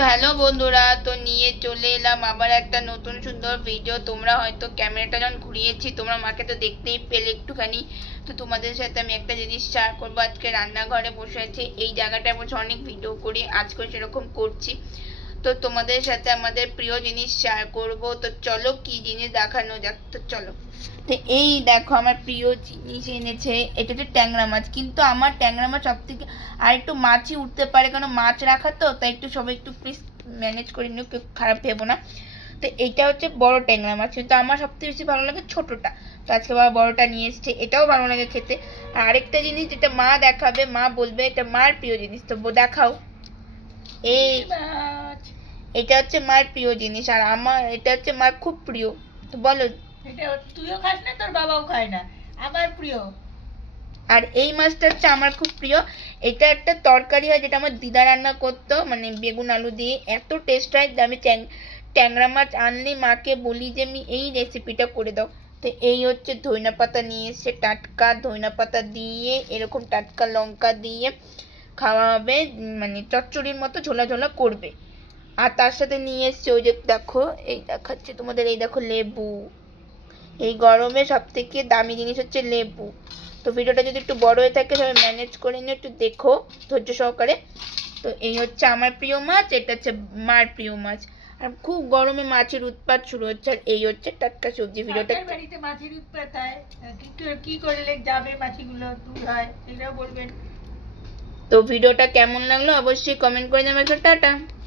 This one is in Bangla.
তো হ্যালো বন্ধুরা, তো নিয়ে চলে এলাম আবার একটা নতুন সুন্দর ভিডিও। তোমরা হয়তো ক্যামেরাটা যখন ঘুরিয়েছি তোমরা মাকে তো দেখতেই পেলে একটুখানি। তো তোমাদের সাথে আমি একটা জিনিস শেয়ার করবো। আজকে রান্নাঘরে বসে আছি, এই জায়গাটায় বসে অনেক ভিডিও করি, আজকে সেরকম করছি। তো তোমাদের সাথে আমাদের প্রিয় জিনিস শেয়ার করব। তো চলো কি জিনিস দেখানো যাক, তো চলো। তো এই দেখো আমার প্রিয় জিনিস এনেছে, এটা হচ্ছে ট্যাংরা মাছ। কিন্তু আমার ট্যাংরা মাছ সব থেকে আর একটু মাছই উঠতে পারে, কারণ মাছ রাখা তো, তাই একটু সবাই একটু প্লিজ ম্যানেজ করে নিও, কেউ খারাপ ভেবো না। তো এইটা হচ্ছে বড় ট্যাংরা মাছ, কিন্তু আমার সবথেকে বেশি ভালো লাগে ছোটটা। তো আজকে বাবা বড়টা নিয়ে এসছে, এটাও ভালো লাগে খেতে। আর আরেকটা জিনিস যেটা মা দেখাবে, মা বলবে এটা মার প্রিয় জিনিস, তো দেখাও। এই এটা হচ্ছে মার প্রিয় জিনিস, আর আমার এটা হচ্ছে মার খুব প্রিয়। তো বলো। এটা তুইও খাস না, তোর বাবাও খায় না, আমার প্রিয়। আর এই মাছটা হচ্ছে আমার খুব প্রিয়। এটা একটা তরকারি হয় যেটা আমার দিদা রান্না করতো, মানে বেগুন আলু দিয়ে, এত টেস্ট হয়। আমি ট্যাংরা মাছ আনলে মাকে বলি যে আমি এই রেসিপিটা করে দাও। তো এই হচ্ছে ধইনা পাতা নিয়ে এসছে, টাটকা ধইনা পাতা দিয়ে, এরকম টাটকা লঙ্কা দিয়ে খাওয়া হবে, মানে চচ্চড়ির মতো ঝোলা ঝোলা করবে। আর তার সাথে নিয়ে এসছে ওই যে দেখো, এই দেখাচ্ছে তোমাদের, এই দেখো লেবু। এই গরমে সব থেকে দামি জিনিস হচ্ছে লেবু। তো ভিডিওটা যদি একটু বড় হয়ে থাকে সবাই ম্যানেজ করে নিয়ে একটু দেখো ধৈর্য সহকারে। তো এই হচ্ছে আমার প্রিয় মাছ, এটা হচ্ছে মার প্রিয় মাছ। আর খুব গরমে মাছের উৎপাত শুরু হচ্ছে, আর এই হচ্ছে টাটকা সবজি। ভিডিওটা বাড়িতে মাছের উৎপাত হয়, কি করলে যাবে মাছিগুলো দূর হয় সেটাও বলবেন। তো ভিডিওটা কেমন লাগলো অবশ্যই কমেন্ট করে জানাবেন। টাটা।